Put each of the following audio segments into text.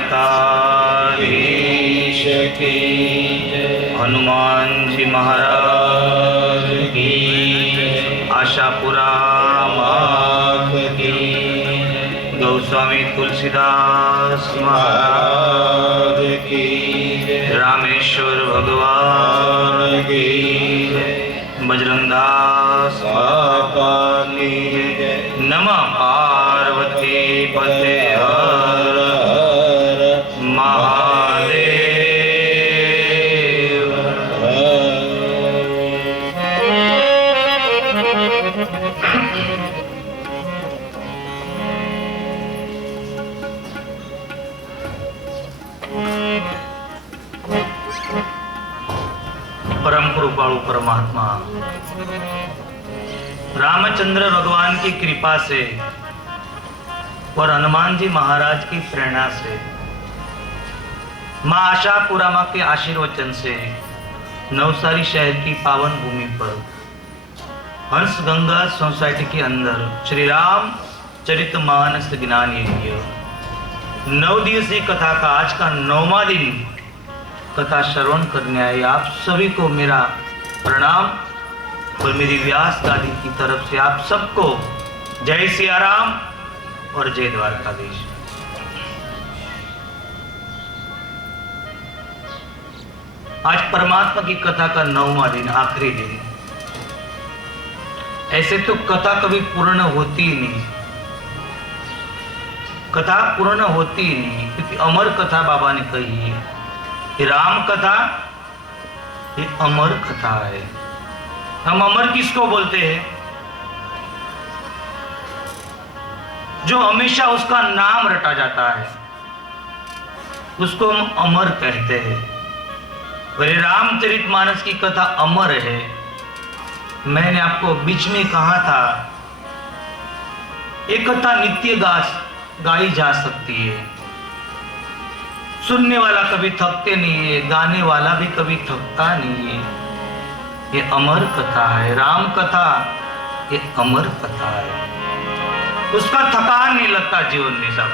द्वारिकाधीश की जय, हनुमान जी महाराज की जय, आशापुरा मात की जय, गोस्वामी तुलसीदास महाराज की जय, रामेश्वर भगवान की जय, बजरंगदास बाबा की जय। नमः पार्वती पते हर हर महादेव। परम कृपालु परमात्मा रामचंद्र भगवान की कृपा से और हनुमान जी महाराज की प्रेरणा से, मां आशापुरा मां के आशीर्वचन से नवसारी शहर की पावन भूमि पर हंस गंगा सोसाइटी के अंदर श्री राम चरित मानस ज्ञान यज्ञ 9 दिवसीय कथा का आज का 9वां दिन कथा श्रवण करने आए आप सभी को मेरा प्रणाम और मेरी व्यास दादी की तरफ से आप सबको जय सिया राम और जय द्वारकाधीश। आज परमात्मा की कथा का 9वां दिन, आखिरी दिन। ऐसे तो कथा कभी पूर्ण होती ही नहीं, कथा पूर्ण होती ही नहीं, क्योंकि अमर कथा बाबा ने कही है। ये राम कथा ये अमर कथा है। हम अमर किसको बोलते हैं? जो हमेशा उसका नाम रटा जाता है उसको हम अमर कहते हैं। और रामचरितमानस की कथा अमर है। मैंने आपको बीच में कहा था ये कथा नित्य गाई जा सकती है। सुनने वाला कभी थकते नहीं है, गाने वाला भी कभी थकता नहीं है। ये अमर कथा है, राम कथा ये अमर कथा है। उसका थकान नहीं लगता जीवन में। सब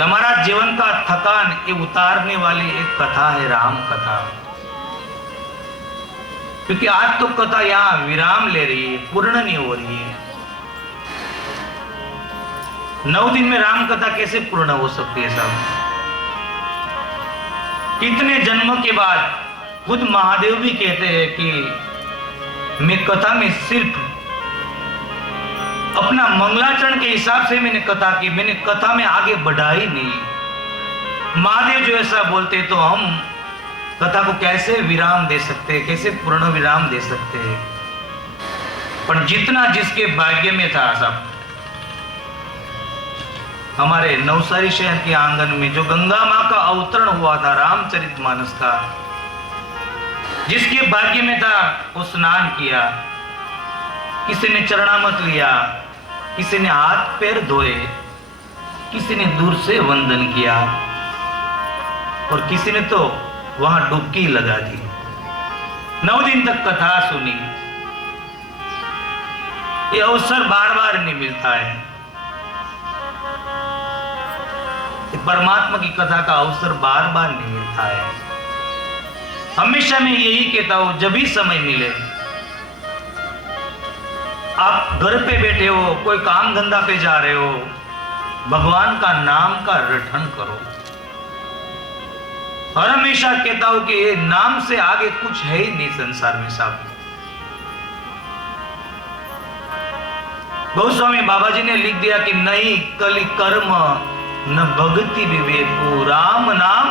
हमारा जीवन का थकान ये उतारने वाली एक कथा है राम कथा। क्योंकि आज तो कथा यहाँ विराम ले रही है, पूर्ण नहीं हो रही है। 9 दिन में राम कथा कैसे पूर्ण हो सकती है? सब कितने जन्म के बाद खुद महादेव भी कहते हैं कि मैं कथा में सिर्फ अपना मंगलाचरण के हिसाब से मैंने कथा की, मैंने कथा में आगे बढ़ाई नहीं। महादेव जो ऐसा बोलते तो हम कथा को कैसे विराम दे सकते हैं, कैसे पूर्ण विराम दे सकते हैं? पर जितना जिसके भाग्य में था, सब हमारे नवसारी शहर के आंगन में जो गंगा मां का अवतरण हुआ था रामचरितमानस का, जिसके भाग्य में था वो स्नान किया। किसी ने चरणामृत लिया, किसी ने हाथ पैर धोए, किसी ने दूर से वंदन किया और किसी ने तो वहां डुबकी लगा दी। 9 दिन तक कथा सुनी। ये अवसर बार बार नहीं मिलता है। परमात्मा की कथा का अवसर बार बार नहीं मिलता है। हमेशा मैं यही कहता हूं, जब भी समय मिले, आप घर पे बैठे हो, कोई काम धंधा पे जा रहे हो, भगवान का नाम का रटन करो। और हमेशा कहता हूं कि ये नाम से आगे कुछ है ही नहीं संसार में। साहब गोस्वामी बाबा जी ने लिख दिया कि नहीं कलि कर्म न भक्ति विवेको, राम नाम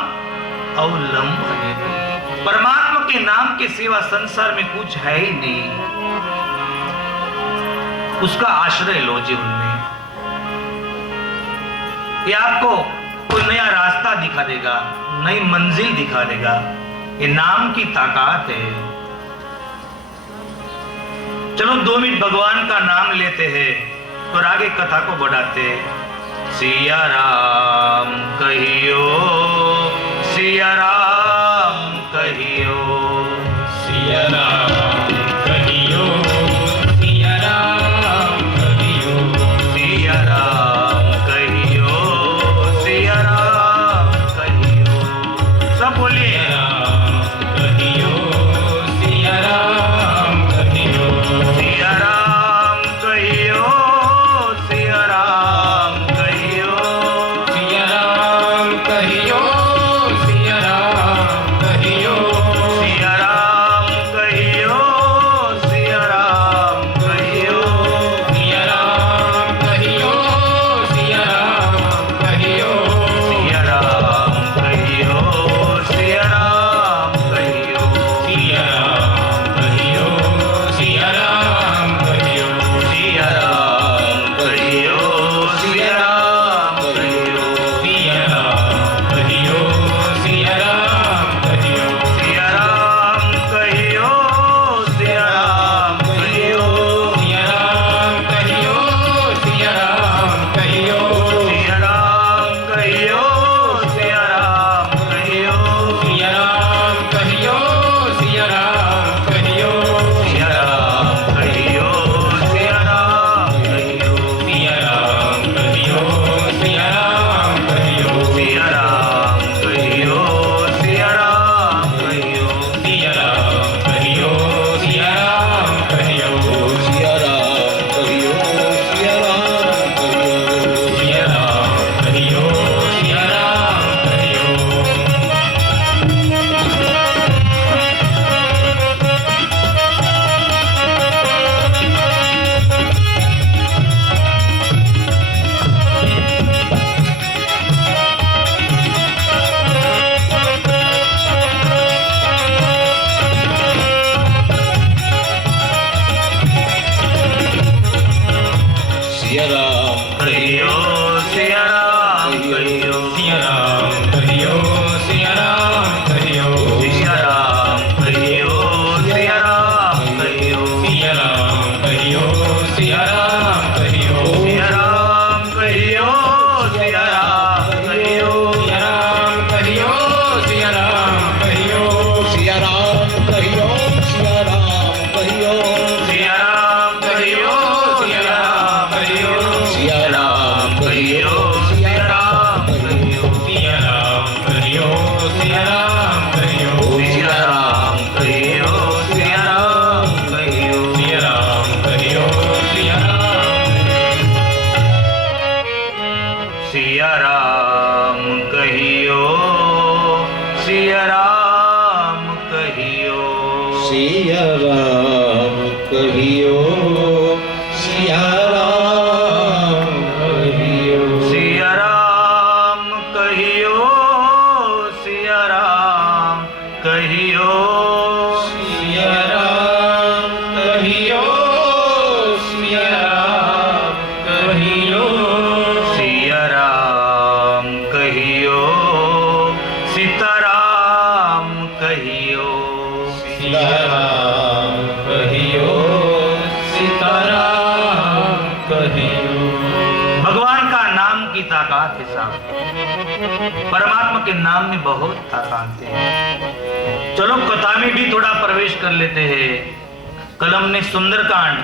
अवलंबन। परमात्मा के नाम के सिवा संसार में कुछ है ही नहीं। उसका आश्रय लो जीवन में। ये आपको कोई नया रास्ता दिखा देगा, नई मंजिल दिखा देगा। ये नाम की ताकत है। चलो 2 मिनट भगवान का नाम लेते हैं और आगे कथा को बढ़ाते हैं। सिया राम कहियो, सिया राम कहियो, सिया राम कहियो, सिया राम कहियो, सिया राम कहियो, सिया सिया राम कहियो, सिया राम कहियो, सिया राम कहियो, सिया राम कहियो, सिया राम कहियो, सिया राम कहियो, सिया राम कहियो, सिया राम कहियो, सिया राम कहियो, सीताराम कहियो, सिया राम कहियो, सीताराम कहियो। भगवान का नाम की ताकत है साहब, परमात्मा के नाम में बहुत ताकत है। चलो कथा में भी थोड़ा प्रवेश कर लेते हैं। कलम ने सुंदरकांड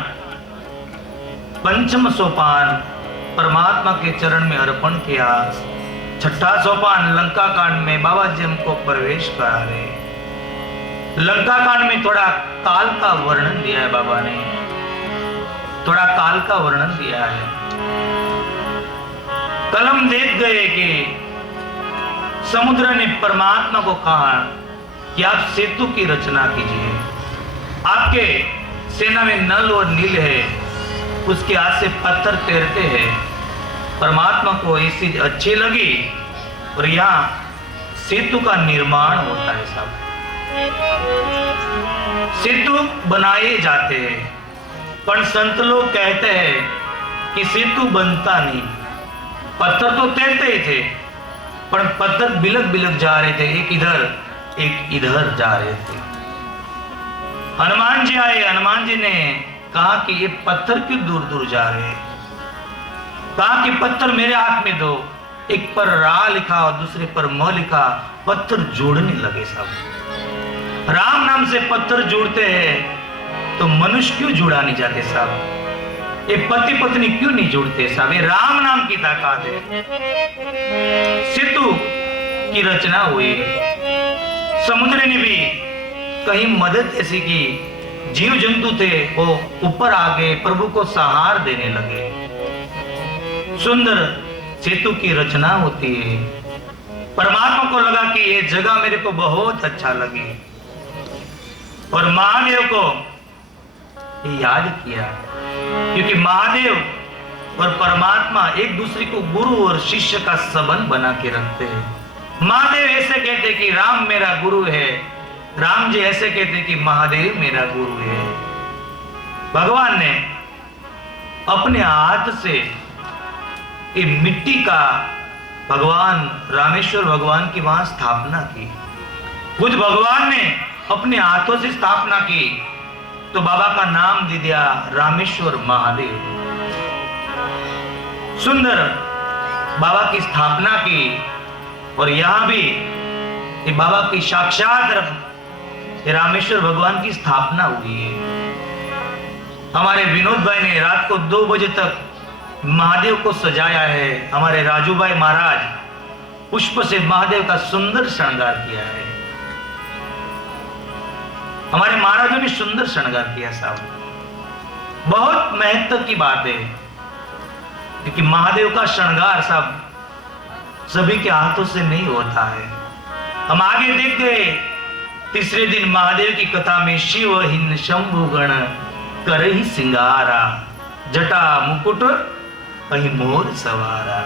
पंचम सोपान परमात्मा के चरण में अर्पण किया। छठा सोपान लंका कांड में बाबा जी हमको प्रवेश करा रहे। लंका कांड में थोड़ा काल का वर्णन दिया है बाबा ने, थोड़ा काल का वर्णन दिया है। कलम देख गए कि समुद्र ने परमात्मा को कहा कि आप सेतु की रचना कीजिए। आपके सेना में नल और नील है, उसके हाथ से पत्थर तैरते हैं। परमात्मा को ये चीज अच्छी लगी और यहाँ सेतु का निर्माण होता है सब। सेतु बनाए जाते हैं, पर संत लोग कहते हैं कि सेतु बनता नहीं। पत्थर तो तैरते ही थे, पर पत्थर बिलक बिलक जा रहे थे, एक इधर जा रहे थे। हनुमान जी आए, हनुमान जी ने कहा कि ये पत्थर क्यों दूर दूर जा रहे हैं। कहा कि पत्थर मेरे हाथ में दो। एक पर रा लिखा और दूसरे पर म लिखा, पत्थर जोड़ने लगे सब। राम नाम से पत्थर जोड़ते हैं तो मनुष्य क्यों जुड़ा नहीं जाते साहब? ये पति पत्नी क्यों नहीं जुड़ते साहब? ये राम नाम की ताकत है। सेतु की रचना हुई। समुद्र ने भी कहीं मदद ऐसी की, जीव जंतु थे वो ऊपर आ गए, प्रभु को सहार देने लगे। सुंदर सेतु की रचना होती है। परमात्मा को लगा कि ये जगह मेरे को बहुत अच्छा लगी और महादेव को याद किया, क्योंकि महादेव और परमात्मा एक दूसरे को गुरु और शिष्य का संबंध बना के रखते हैं। महादेव ऐसे कहते कि राम मेरा गुरु है, राम जी ऐसे कहते कि महादेव मेरा गुरु है। भगवान ने अपने हाथ से ये मिट्टी का भगवान रामेश्वर भगवान की वहां स्थापना की। खुद भगवान ने अपने हाथों से स्थापना की तो बाबा का नाम दे दिया रामेश्वर महादेव। सुंदर बाबा की स्थापना की और यहां भी ये बाबा की साक्षात रामेश्वर भगवान की स्थापना हुई है। हमारे विनोद भाई ने रात को 2 बजे तक महादेव को सजाया है। हमारे राजू भाई महाराज पुष्प से महादेव का सुंदर श्रृंगार किया है। हमारे महाराजों ने सुंदर श्रृंगार किया साहब। बहुत महत्व की बात है, क्योंकि महादेव का श्रृंगार साहब सभी के हाथों से नहीं होता है। हम आगे देख गए, तीसरे दिन महादेव की कथा में शिव हिन शंभु गण करहि सिंगारा, जटा मुकुट कहीं मोर सवारा।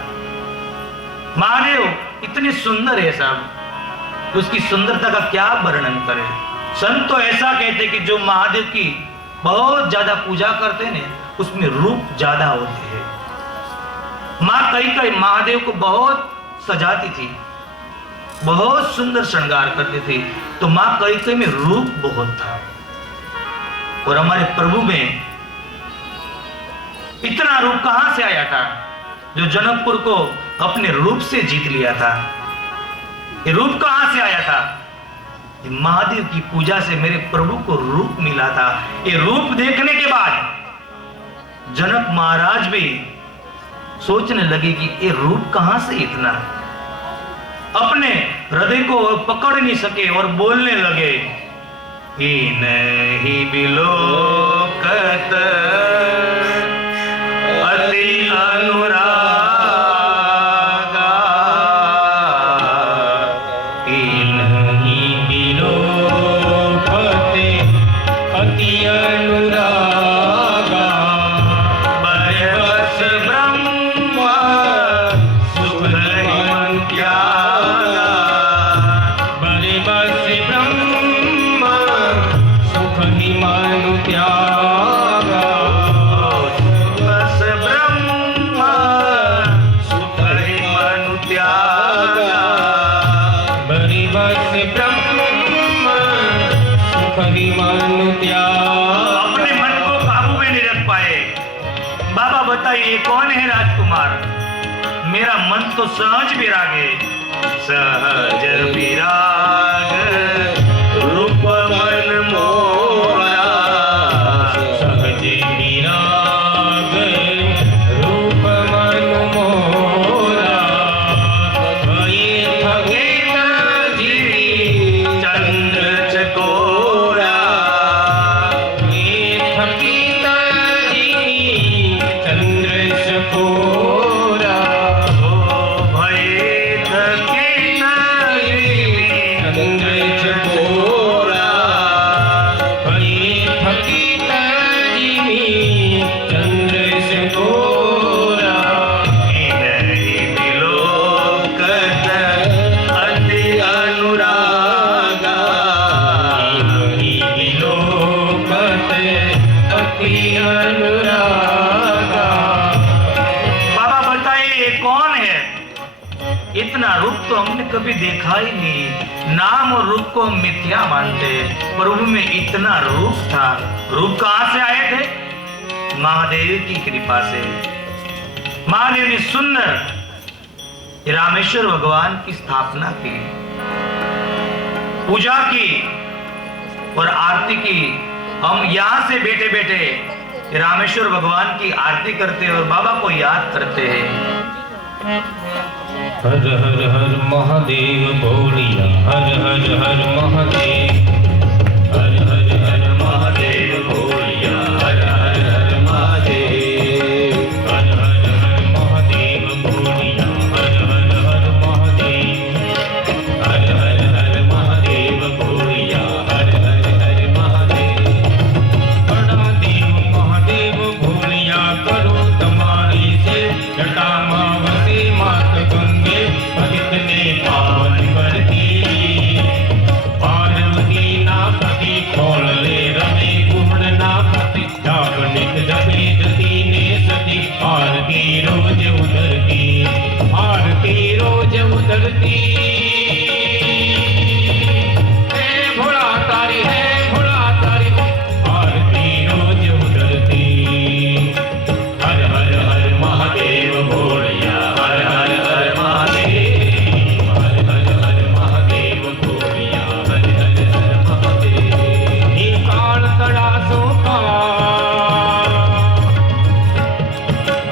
महादेव इतने सुंदर है साहब, उसकी सुंदरता का क्या वर्णन करें। संत तो ऐसा कहते कि जो महादेव की बहुत ज्यादा पूजा करते हैं उसमें रूप ज्यादा होते हैं। माँ कई महादेव को बहुत सजाती थी, बहुत सुंदर श्रृंगार करती थी, तो माँ कई में रूप बहुत था। और हमारे प्रभु में इतना रूप कहां से आया था, जो जनकपुर को अपने रूप से जीत लिया था। ये रूप कहां से आया था? महादेव की पूजा से मेरे प्रभु को रूप मिला था। ये रूप देखने के बाद जनक महाराज भी सोचने लगे कि ये रूप कहां से इतना। अपने हृदय को पकड़ नहीं सके और बोलने लगे, ही नहीं बिलोकत अति अनुराग, मेरा मन तो सहज विरागे, सहज विराग रूप मन मोरा, सहज विराग रूप मन मोरा, भये थके न जीवी चंद्र चकोरा, भये थकी न जीवी चंद्र चकोरा, ओ भये थके न जीवी चंद्र चकोरा, भये थकी न जीवी चंद्र चकोरा, नहीं विलोकत अति अनुरागा, हरि विलोकत अति अनुरागा। बाबा बताइए ये कौन है? इतना रूप तो हमने कभी देखा ही नहीं। नाम और रूप को हम मिथ्या मानते, प्रभु में इतना रूप था। रूप कहां से आए थे? महादेव की कृपा से। महादेव ने सुंदर रामेश्वर भगवान की स्थापना की, पूजा की और आरती की। हम यहां से बैठे बैठे रामेश्वर भगवान की आरती करते हैं और बाबा को याद करते हैं। हर हर हर महादेव बोलिया, हर हर हर महादेव, हर हर हर महादेव बोलिया, हर हर हर महादेव, हर हर हर महादेव बोलिया, हर हर हर महादेव, हर हर हर महादेव बोलिया, हर हर हर महादेव। बड़ा देव महादेव बोलिया करो तुम्हारी से, जटा मावसे मात गंगे पतित ने पावन कर दी। पार्वती ना पति खोल ले रमे गुण ना पति, जाप नित जपे जती ने सती। आरती रोज उतरती, आरती रोज उतरती। हे भोला तारी, हे भोला तारी, आरती रोज उतरती। हर हर हर महादेव बोलिया, हर हर हर महादेव, हर हर हर महादेव बोलिया, हर हर हर महादेव। हे काल तड़ा सो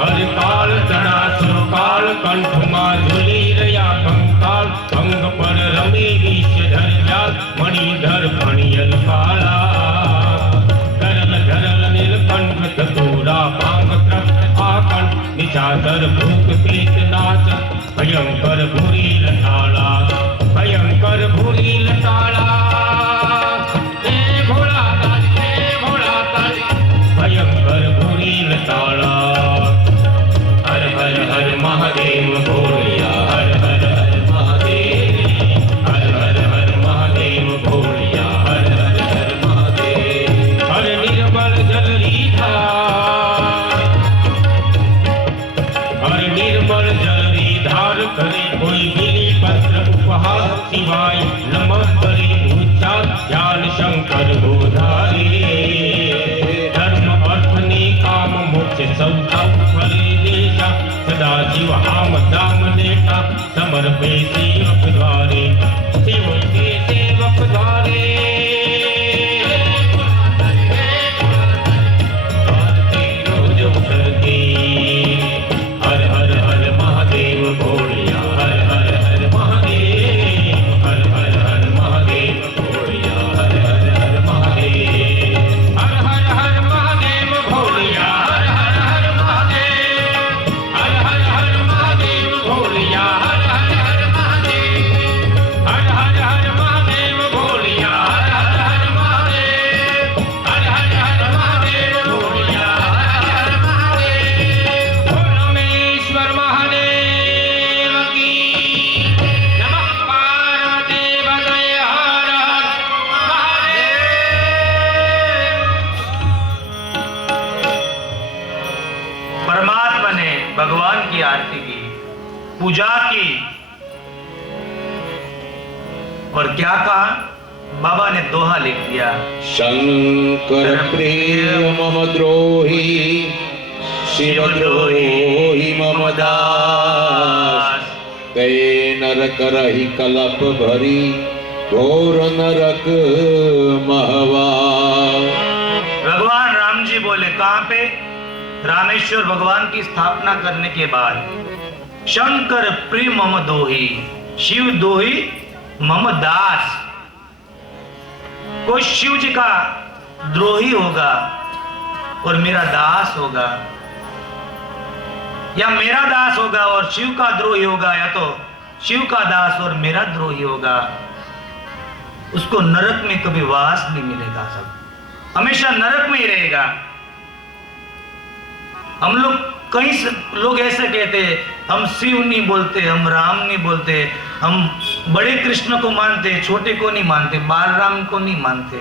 हर काल तड़ा सो काल, कंठ माधुली रया कंकाल। अंग पर रमे विष धर जाल, मणिधर फणियल काला। करल धरल नीलकंठ चतुरा पांग त्रस्त आकंठ। निशाचर भूत प्रेत नाच, भयंकर भूरी लटाला, भयंकर भूरी लटाला। हे भोला तारी, हे भोला तारी, भयंकर भूरी लटाला। हर हर हर महादेव बोलिया, हर हर हर महादेव, हर हर हर महादेव बोलिया, हर हर हर महादेव। हर निर्मल जल रीठा, हर निर्मल जल धार करे कोई बिली पत्र उपहार। शिवाय नमः करे उच्चार, ज्ञान शंकर गोधारी। धर्म अर्थ ने काम मोक्ष सब करे देशा, सदा शिव आम दाम नेता। समर्पे सेवक द्वारे, सेवक के सेवक द्वारे। आरती रोज उतरती, हर हर हर महादेव बोलिया, हर हर हर महादेव, हर हर हर महादेव बोलिया, हर हर हर महादेव, हर हर हर महादेव बोलिया, हर हर हर महादेव, हर हर हर महादेव बोलिया, हर हर हर महादेव, हर हर हर महादेव बोलिया, हर हर हर महादेव, हर हर हर महादेव बोलिया, हर हर महादेव। बोल रमेश्वर महादेव की नमः। पार्वती बदय हर हर महादेव। परमात्मा ने भगवान की आरती की, पूजा की और क्या कहा? बाबा ने दोहा लिख दिया, शंकर प्रिय मम द्रोही, शिवद्रोही मम दास कहे नरक रही कलप भरी घोर नरक महवा। भगवान राम जी बोले कहां पे? रामेश्वर भगवान की स्थापना करने के बाद शंकर प्रिय मम दोही, शिव दोही मम दास। कोई शिव जी का द्रोही होगा और मेरा दास होगा, या मेरा दास होगा और शिव का द्रोही होगा, या तो शिव का दास और मेरा द्रोही होगा, उसको नरक में कभी वास नहीं मिलेगा, सब हमेशा नरक में ही रहेगा। हम लोग कई लोग ऐसे कहते हैं हम शिव नहीं बोलते, हम राम नहीं बोलते, हम बड़े कृष्ण को मानते, छोटे को नहीं मानते, बाल राम को नहीं मानते,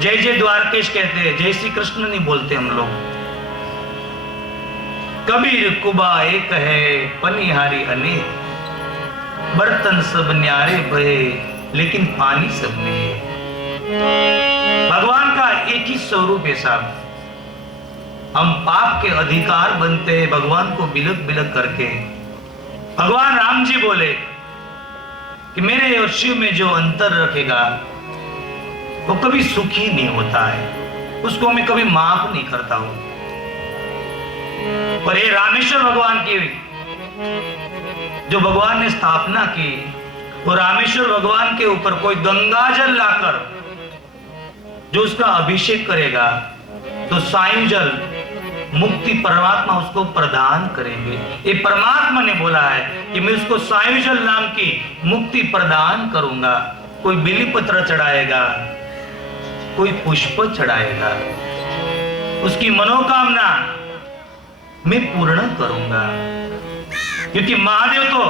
जय जय द्वारकेश कहते हैं, जय श्री कृष्ण नहीं बोलते हम लोग। कबीर कुबा एक है पनिहारी अनेक, बर्तन सब न्यारे बहे लेकिन पानी सब में है। भगवान का एक ही स्वरूप है साहब। हम पाप के अधिकार बनते हैं भगवान को बिलक बिलक करके। भगवान राम जी बोले कि मेरे और शिव में जो अंतर रखेगा वो कभी सुखी नहीं होता है, उसको मैं कभी माफ नहीं करता हूं। पर ये रामेश्वर भगवान की जो भगवान ने स्थापना की, वो रामेश्वर भगवान के ऊपर कोई गंगा जल लाकर जो उसका अभिषेक करेगा तो सायु जल मुक्ति परमात्मा उसको प्रदान करेंगे। ये परमात्मा ने बोला है कि मैं उसको सायु जल नाम की मुक्ति प्रदान करूंगा। कोई बिलीपत्र चढ़ाएगा, कोई पुष्प चढ़ाएगा, उसकी मनोकामना मैं पूर्ण करूंगा, क्योंकि महादेव तो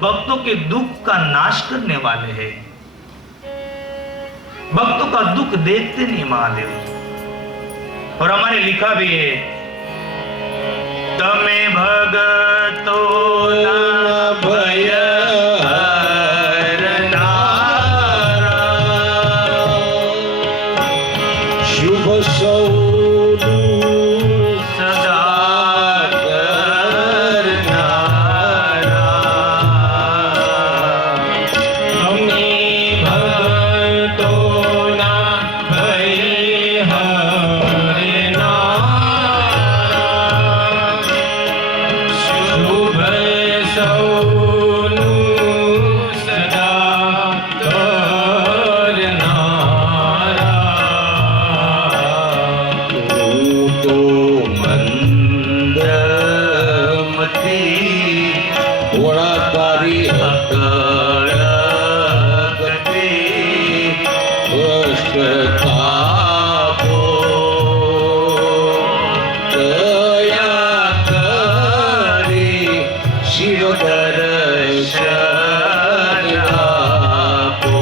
भक्तों के दुख का नाश करने वाले हैं। भक्तों का दुख देखते नहीं महादेव। और हमारे लिखा भी है, तमे भगतो भय शुभ सौदू सदा हमें भक्तों ना भय हरना, शुभ सौनु सदा करना। तो मंदमती घोड़ाकारी हकड़ गति तापो दया करी शिव दर्शन आपो।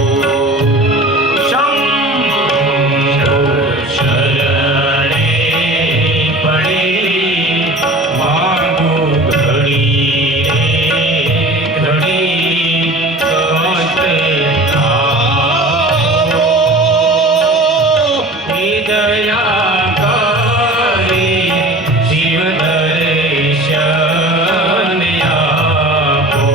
शरणे पड़ी मांगो घड़ी रे घड़ी, कांत आओ दया करी शिव दर्शन आपो।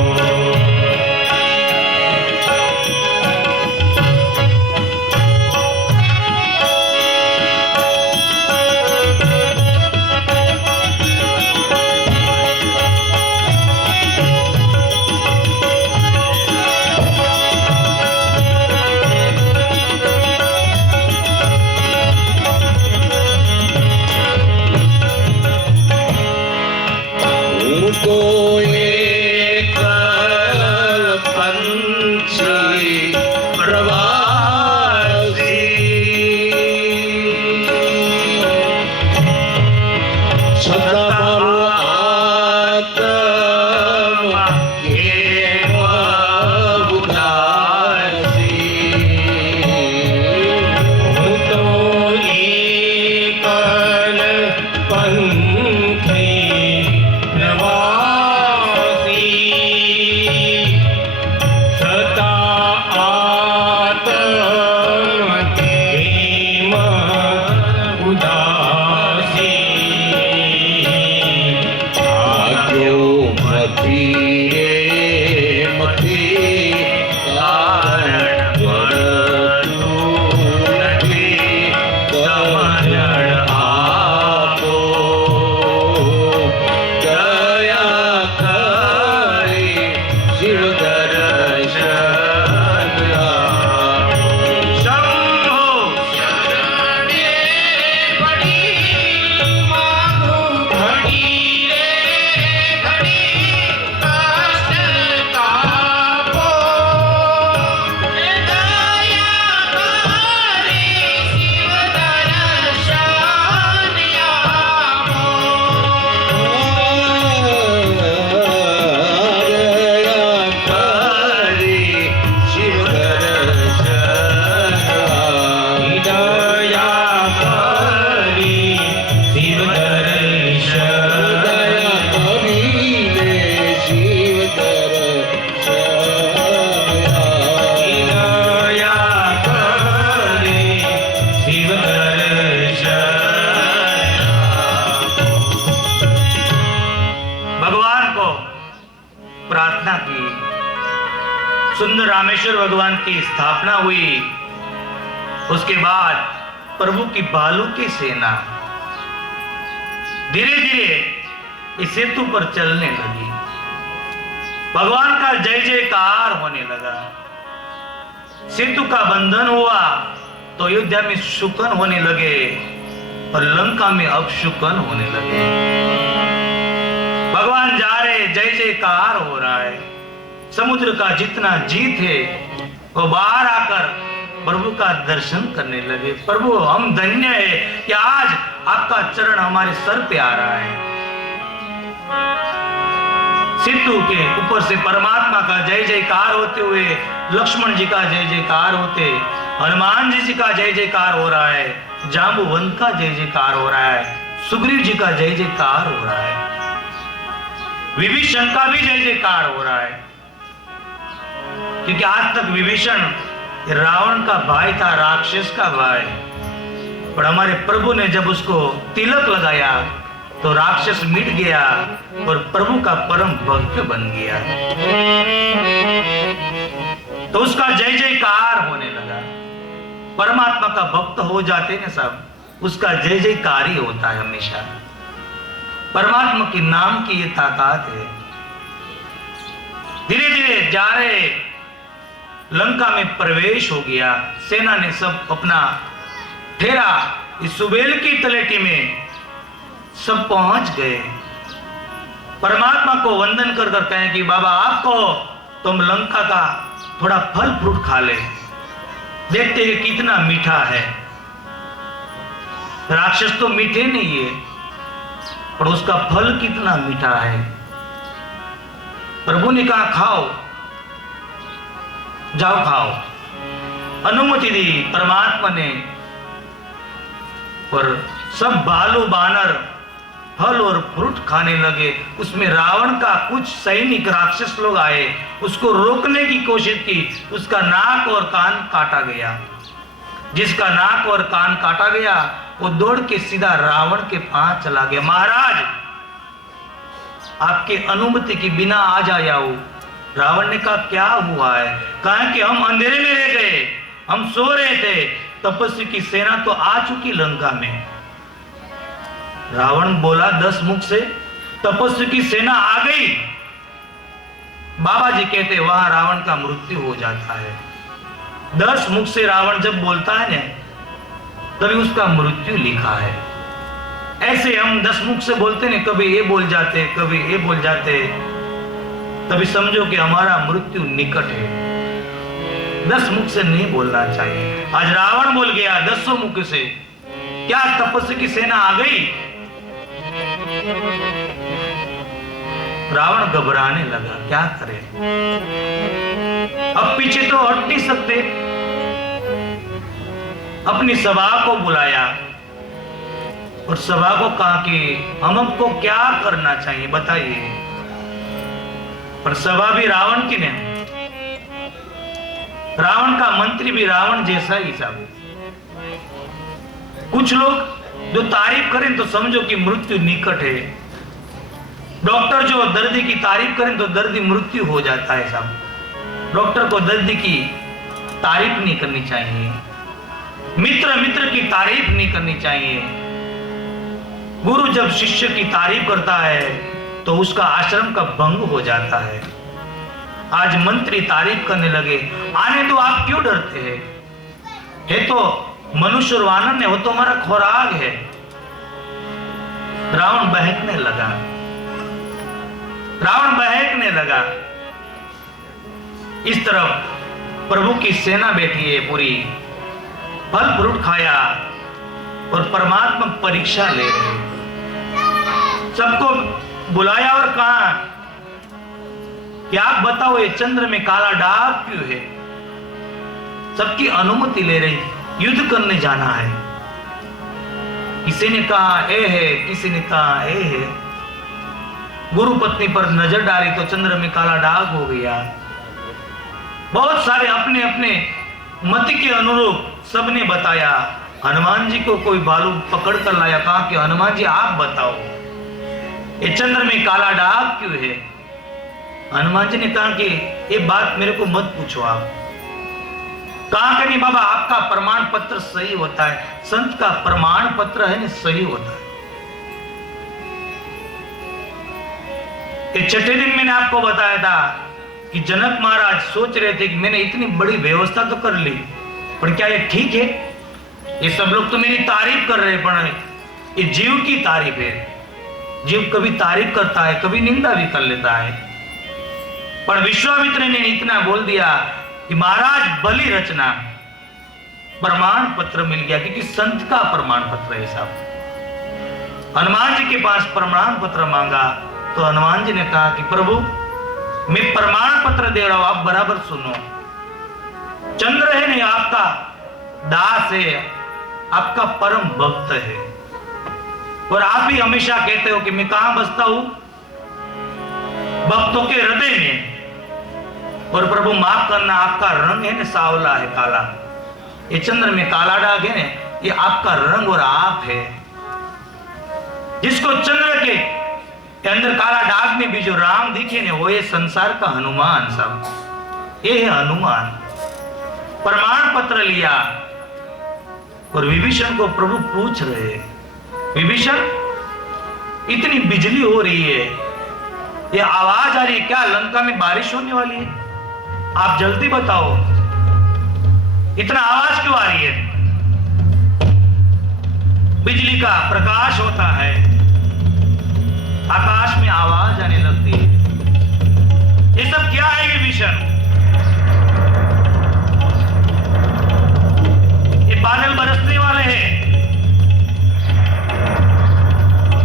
स्थापना की, सुंदर रामेश्वर भगवान की स्थापना हुई। उसके बाद प्रभु की भालू की सेना धीरे धीरे इस सेतु पर चलने लगी। भगवान का जय जयकार होने लगा। सेतु का बंधन हुआ तो अयोध्या में शुकन होने लगे और लंका में अपशुकन होने लगे। भगवान जा रहे, जय जयकार हो रहा है। समुद्र का जितना जीत है वो बाहर आकर प्रभु का दर्शन करने लगे। प्रभु हम धन्य है कि आज आपका चरण हमारे सर पे आ रहा है। सेतु के ऊपर से परमात्मा का जय जयकार होते हुए, लक्ष्मण जी का जय जयकार होते, हनुमान जी का जय जयकार हो रहा है, जांबुवंत का जय जयकार हो रहा है, सुग्रीव जी का जय जयकार हो रहा है, विभीषण का भी जय जयकार हो रहा है। क्योंकि आज तक विभीषण रावण का भाई था, राक्षस का भाई, पर हमारे प्रभु ने जब उसको तिलक लगाया तो राक्षस मिट गया और प्रभु का परम भक्त बन गया। तो उसका जय जयकार होने लगा। परमात्मा का भक्त हो जाते ना सब, उसका जय जयकार ही होता है हमेशा। परमात्मा के नाम की ये ताकत है। धीरे धीरे जा रहे, लंका में प्रवेश हो गया। सेना ने सब अपना ठेरा इस सुबेल की तलेटी में सब पहुंच गए। परमात्मा को वंदन कर कर कहें कि बाबा आपको तुम लंका का थोड़ा फल फ्रूट खा ले, देखते हैं कितना मीठा है। राक्षस तो मीठे नहीं है, पर उसका फल कितना मीठा है। प्रभु ने कहा खाओ, जाओ खाओ। अनुमति दी परमात्मा ने, और सब भालू बानर फल और फ्रूट खाने लगे। उसमें रावण का कुछ सैनिक राक्षस लोग आए, उसको रोकने की कोशिश की, उसका नाक और कान काटा गया। जिसका नाक और कान काटा गया वो दौड़ के सीधा रावण के पास चला गया। महाराज आपके अनुमति के बिना आ जाओ। रावण ने कहा क्या हुआ है? कहा कि हम अंधेरे में रह गए, हम सो रहे थे, तपस्वी की सेना तो आ चुकी लंका में। रावण बोला 10 मुख से, तपस्वी की सेना आ गई। बाबा जी कहते वहां रावण का मृत्यु हो जाता है। 10 मुख से रावण जब बोलता है ना, तभी उसका मृत्यु लिखा है। ऐसे हम 10 मुख से बोलते ना, कभी ये बोल जाते, कभी ये बोल जाते, तभी समझो कि हमारा मृत्यु निकट है। 10 मुख से नहीं बोलना चाहिए। आज रावण बोल गया 10 मुख से। क्या तपस्वी की सेना आ गई? रावण घबराने लगा, क्या करे? अब पीछे तो हट नहीं सकते। अपनी सभा को बुलाया और सभा को कहा कि हम हमको क्या करना चाहिए बताइए। पर सभा भी रावण की नहीं, रावण का मंत्री भी रावण जैसा ही सब। कुछ लोग जो तारीफ करें तो समझो कि मृत्यु निकट है। डॉक्टर जो दर्दी की तारीफ करें तो दर्दी मृत्यु हो जाता है सब। डॉक्टर को दर्दी की तारीफ नहीं करनी चाहिए। मित्र की तारीफ नहीं करनी चाहिए। गुरु जब शिष्य की तारीफ करता है तो उसका आश्रम का भंग हो जाता है। आज मंत्री तारीफ करने लगे, आने दो, आप क्यों डरते हैं? है तो मनुष्य और वानर ने, वो तो हमारा खुराक है। रावण बहकने लगा, रावण बहकने लगा। इस तरफ प्रभु की सेना बैठी है पूरी, फल फ्रूट खाया और परमात्मा परीक्षा ले रहे। सबको बुलाया और कहा कि आप बताओ ये चंद्र में काला दाग क्यों है? सबकी अनुमति ले रही, युद्ध करने जाना है। किसी ने कहा ए है, किसी ने कहा ए है। गुरु पत्नी पर नजर डाली तो चंद्र में काला दाग हो गया। बहुत सारे अपने अपने मत के अनुरूप सबने बताया। हनुमान जी को कोई भालू पकड़ कर लाया, कहा कि हनुमान जी आप बताओ ये चंद्र में काला दाग क्यों है? हनुमान जी ने कहा कि ये बात मेरे को मत पूछो आप। कहा कि नहीं बाबा, आपका प्रमाण पत्र सही होता है, संत का प्रमाण पत्र है ना सही होता है। छठे दिन मैंने आपको बताया था कि जनक महाराज सोच रहे थे कि मैंने इतनी बड़ी व्यवस्था तो कर ली, पर क्या ये ठीक है? ये सब लोग तो मेरी तारीफ कर रहे हैं, पर ये जीव की तारीफ है। जीव कभी तारीफ करता है, कभी निंदा भी कर लेता है। पर विश्वामित्र ने इतना बोल दिया कि महाराज बलि रचना, प्रमाण पत्र मिल गया, क्योंकि संत का प्रमाण पत्र है साहब। हनुमान जी के पास प्रमाण पत्र मांगा तो हनुमान जी ने कहा कि प्रभु मैं प्रमाण पत्र दे रहा हूं, आप बराबर सुनो। चंद्र है नहीं, आपका दास है, आपका परम भक्त है, और आप ही हमेशा कहते हो कि मैं कहां बसता हूं? भक्तों के हृदय में। और प्रभु माफ करना, आपका रंग है ना सावला है, काला। ये चंद्र में काला दाग है ना, ये आपका रंग और आप है। जिसको चंद्र के अंदर काला दाग में भी जो राम दिखे ने, वो ये संसार का हनुमान साहब, ये है हनुमान। प्रमाण पत्र लिया और विभीषण को प्रभु पूछ रहे, विभीषण इतनी बिजली हो रही है, ये आवाज आ रही है, क्या लंका में बारिश होने वाली है? आप जल्दी बताओ, इतना आवाज क्यों आ रही है? बिजली का प्रकाश होता है, आकाश में आवाज आने लगती है। ये सब क्या है विभीषण? ये बादल बरसने वाले हैं,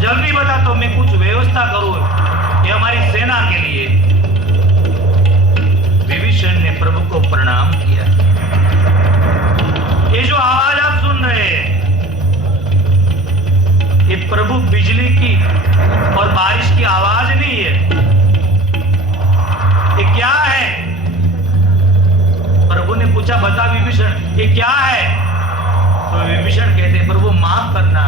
जल्दी बता तो मैं कुछ व्यवस्था करूं, ये हमारी सेना के लिए। विभीषण ने प्रभु को प्रणाम किया। ये जो आवाज आप सुन रहे हैं, ये प्रभु बिजली की और बारिश की आवाज नहीं है। ये क्या है? प्रभु ने पूछा, बता विभीषण ये क्या है? तो विभीषण कहते, प्रभु माफ करना,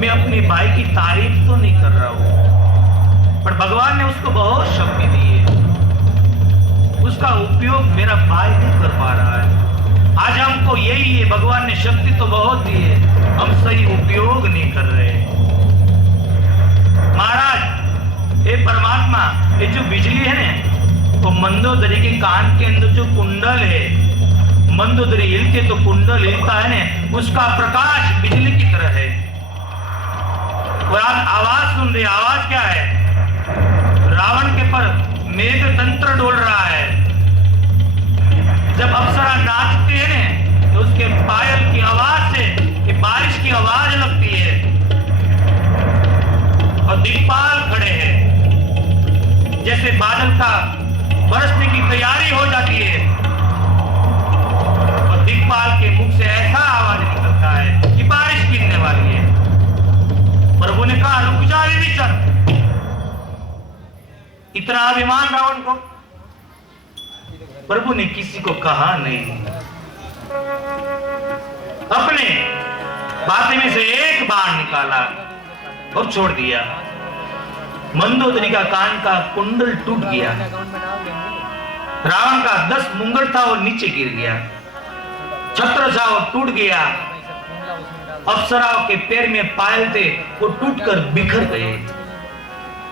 मैं अपने भाई की तारीफ तो नहीं कर रहा हूं, पर भगवान ने उसको बहुत शक्ति दी है, उसका उपयोग मेरा भाई नहीं कर पा रहा है। आज हमको यही है, भगवान ने शक्ति तो बहुत दी है, हम सही उपयोग नहीं कर रहे। महाराज ये परमात्मा, ये जो बिजली है ना, तो मंदोदरी के कान के अंदर जो कुंडल है, मंदोदरी हिलते तो कुंडल हिलता है ना, उसका प्रकाश बिजली की तरह है। और आप आवाज सुन रहे, आवाज क्या है? रावण के पर मेघ तंत्र डोल रहा है। जब अप्सरा नाचते हैं ना, तो उसके पायल की आवाज से ये बारिश की आवाज लगती है, और दिक्पाल खड़े हैं, जैसे बादल का बरसने की तैयारी हो जाती है, और दिक्पाल के मुख से ऐसा आवाज निकलता है कि बारिश गिरने वाली है। प्रभु ने कहा, रुक जा विभीषण। इतना अभिमान रावण को? प्रभु ने किसी को कहा नहीं, अपने बातें में से एक बाण निकाला और छोड़ दिया। मंदोदरी का कान का कुंडल टूट गया, रावण का 10 मुंगट था वो नीचे गिर गया, छत्र था वो टूट गया, अप्सराओं के पैर में पायल थे वो टूटकर बिखर गए,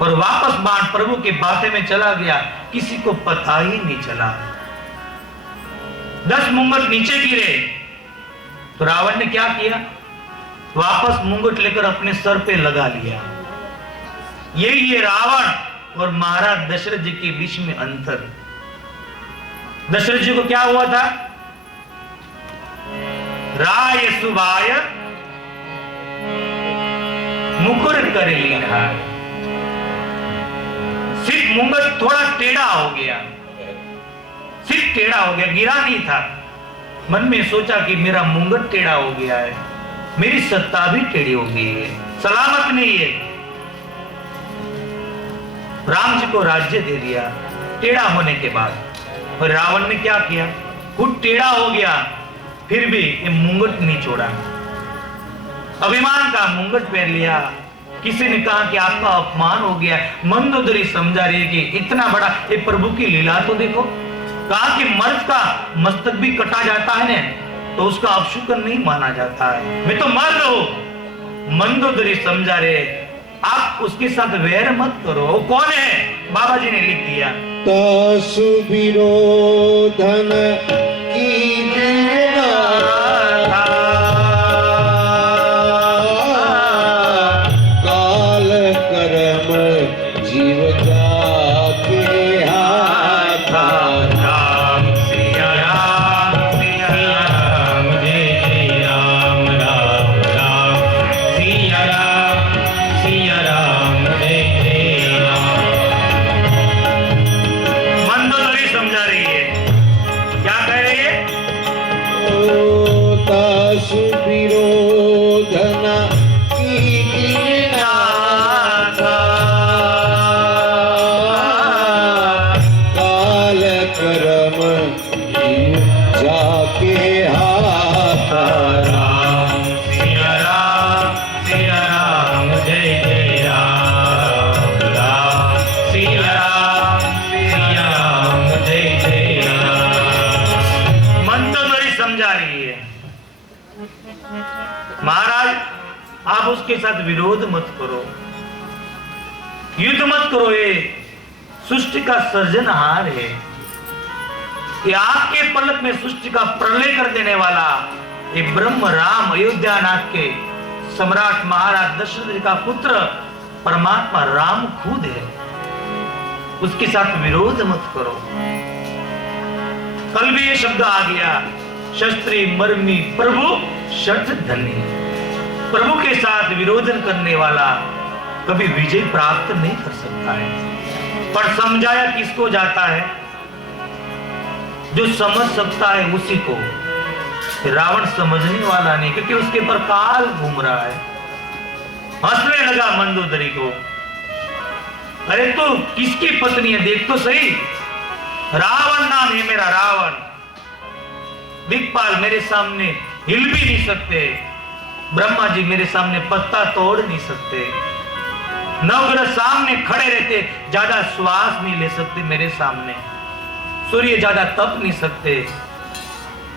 और वापस बाण प्रभु के बातें में चला गया, किसी को पता ही नहीं चला। 10 मुंगट नीचे गिरे तो रावण ने क्या किया? वापस मुंगट लेकर अपने सर पे लगा लिया। यही है रावण और महाराज दशरथ जी के बीच में अंतर। दशरथ जी को क्या हुआ था? राय सुबाय मुकुर करे लीना, सिर्फ मुंगट थोड़ा टेढ़ा हो गया, सिर्फ टेढ़ा हो गया, गिरा नहीं था। मन में सोचा कि मेरा मुंगट टेढ़ा हो गया है, मेरी सत्ता भी टेढ़ी हो गई है, सलामत नहीं है। राम जी को राज्य दे दिया टेढ़ा होने के बाद। और रावण ने क्या किया? खुद टेढ़ा हो गया, फिर भी ये मुंगट नहीं छोड़ा, अभिमान का मुंगट पहन लिया किसी ने कहा कि आपका अपमान हो गया। मंदोदरी समझा रही है कि इतना बड़ा ये प्रभु की लीला तो देखो। कहा कि मर्द का मस्तक भी कटा जाता है ना तो उसका अपशुकन नहीं माना जाता है। मैं तो मर्द हूं। मंदोदरी समझा रहे आप उसके साथ वैर मत करो। वो कौन है? बाबा जी ने लिख दिया, तासु विरोधन की देना काल कर्म जीव जाके हाथा। राम सिया राम सिया राम जय जय राम राम राम सिया राम जय जय राम। मंदोदरी समझा रही है। क्या कह रही है? तासु विरोधन की देना काल कर्म जीव जाके हाथा। राम सिया राम जय जय राम राम सिया राम जय जय राम। मंदोदरी समझा रही है महाराज आप उसके साथ विरोध मत करो, युद्ध मत करो। ये सृष्टि का सर्जनहार है। ये आपके पलक में सृष्टि का प्रलय कर देने वाला ये ब्रह्म राम अयोध्यानाथ के सम्राट महाराज दशरथ जी का पुत्र परमात्मा राम खुद है। उसके साथ विरोध मत करो। कल भी ये शब्द आ गया, शस्त्री मर्मी प्रभु शठ धनी। प्रभु के साथ विरोधन करने वाला कभी विजय प्राप्त नहीं कर सकता है। पर समझाया किसको जाता है? जो समझ सकता है उसी को। रावण समझने वाला नहीं, क्योंकि उसके पर काल घूम रहा है। हंसने लगा मंदोदरी को, अरे तू किसकी पत्नी है देख तो सही। रावण नाम है मेरा, रावण। दिक्पाल मेरे सामने हिल भी नहीं सकते, ब्रह्मा जी मेरे सामने पत्ता तोड़ नहीं सकते, नवग्रह सामने खड़े रहते, ज्यादा श्वास नहीं ले सकते मेरे सामने, सूर्य ज्यादा तप नहीं सकते,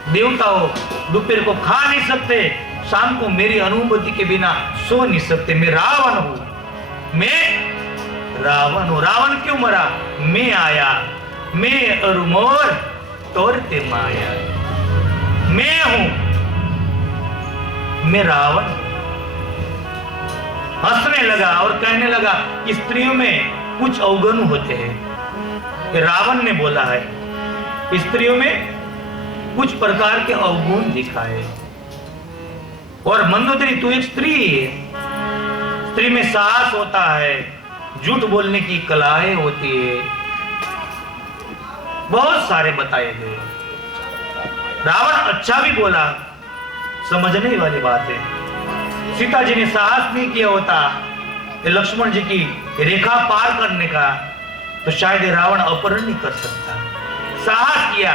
देवताओं दोपहर को खा नहीं सकते, शाम को मेरी अनुमति के बिना सो नहीं सकते। मैं रावण हूं, मैं रावण हूं। रावण क्यों मरा? मैं आया, मैं और मोर तोड़ते माया। मैं हूं, मैं रावण। हंसने लगा और कहने लगा कि स्त्रियों में कुछ अवगुण होते हैं। ये रावण ने बोला है, स्त्रियों में कुछ प्रकार के अवगुण दिखाए। और मंदोदरी तू एक स्त्री है, स्त्री में साहस होता है, झूठ बोलने की कलाएं होती है, बहुत सारे बताए गए। रावण अच्छा भी बोला, समझने वाली बात है। सीता जी ने साहस नहीं किया होता लक्ष्मण जी की रेखा पार करने का, तो शायद रावण अपहरण नहीं कर सकता। साहस किया,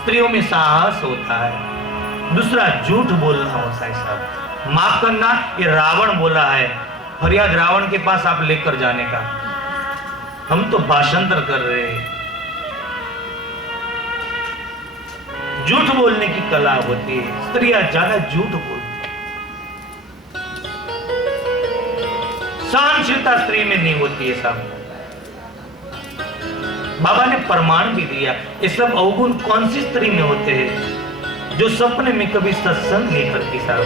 स्त्रियों में साहस होता है। दूसरा झूठ बोलना होता है साहब, माफ करना, ये रावण बोला है। फरियाद रावण के पास आप लेकर जाने का, हम तो भाषांतर कर रहे हैं। झूठ बोलने की कला होती है, स्त्रियां ज्यादा झूठ बोलती है। सहनशीलता स्त्री में नहीं होती है साहब। बाबा ने प्रमाण भी दिया। ये सब अवगुण कौन सी स्त्री में होते हैं? जो सपने में कभी सत्संग नहीं करती साहब।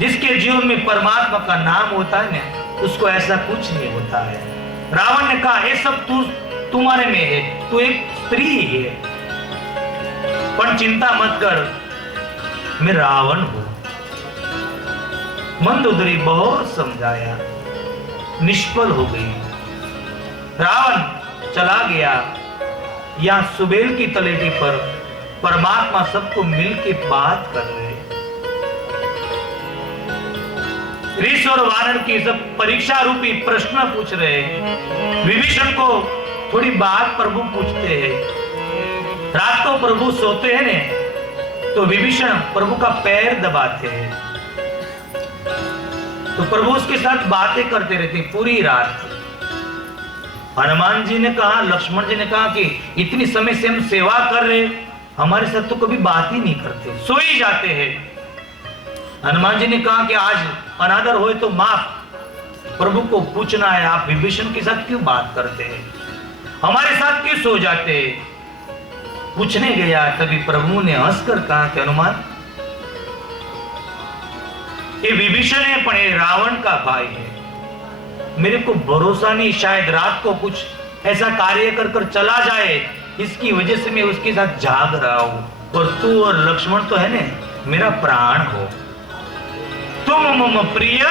जिसके जीवन में परमात्मा का नाम होता है ना, उसको ऐसा कुछ नहीं होता है। रावण ने कहा ये सब तुम्हारे में है, तू एक स्त्री है, पर चिंता मत कर, मैं रावण हूं। मंदोदरी बहुत समझाया, निष्फल हो गई। रावण चला गया। यहां सुबेल की तलेटी पर परमात्मा सबको मिलके बात कर रहे हैं। ऋषि और वानर की सब परीक्षा रूपी प्रश्न पूछ रहे हैं। विभीषण को थोड़ी बात प्रभु पूछते हैं। रात को प्रभु सोते हैं ने, तो विभीषण प्रभु का पैर दबाते हैं। तो प्रभु उसके साथ बातें करते रहते पूरी रात। हनुमान जी ने कहा, लक्ष्मण जी ने कहा कि इतनी समय से हम सेवा कर रहे, हमारे साथ तो कभी बात ही नहीं करते, सो ही जाते हैं। हनुमान जी ने कहा कि आज अनादर होए तो माफ, प्रभु को पूछना है आप विभीषण के साथ क्यों बात करते हैं, हमारे साथ क्यों सो जाते हैं। पूछने गया तभी प्रभु ने हंसकर कहा कि हनुमान, ये विभीषण है पण ये रावण का भाई है, मेरे को भरोसा नहीं, शायद रात को कुछ ऐसा कार्य कर कर चला जाए, इसकी वजह से मैं उसके साथ जाग रहा हूं। और तू और लक्ष्मण तो है ना मेरा प्राण हो, तुम मम प्रिय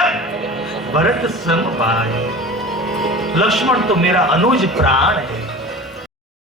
भरत सम भाई, लक्ष्मण तो मेरा अनुज प्राण है।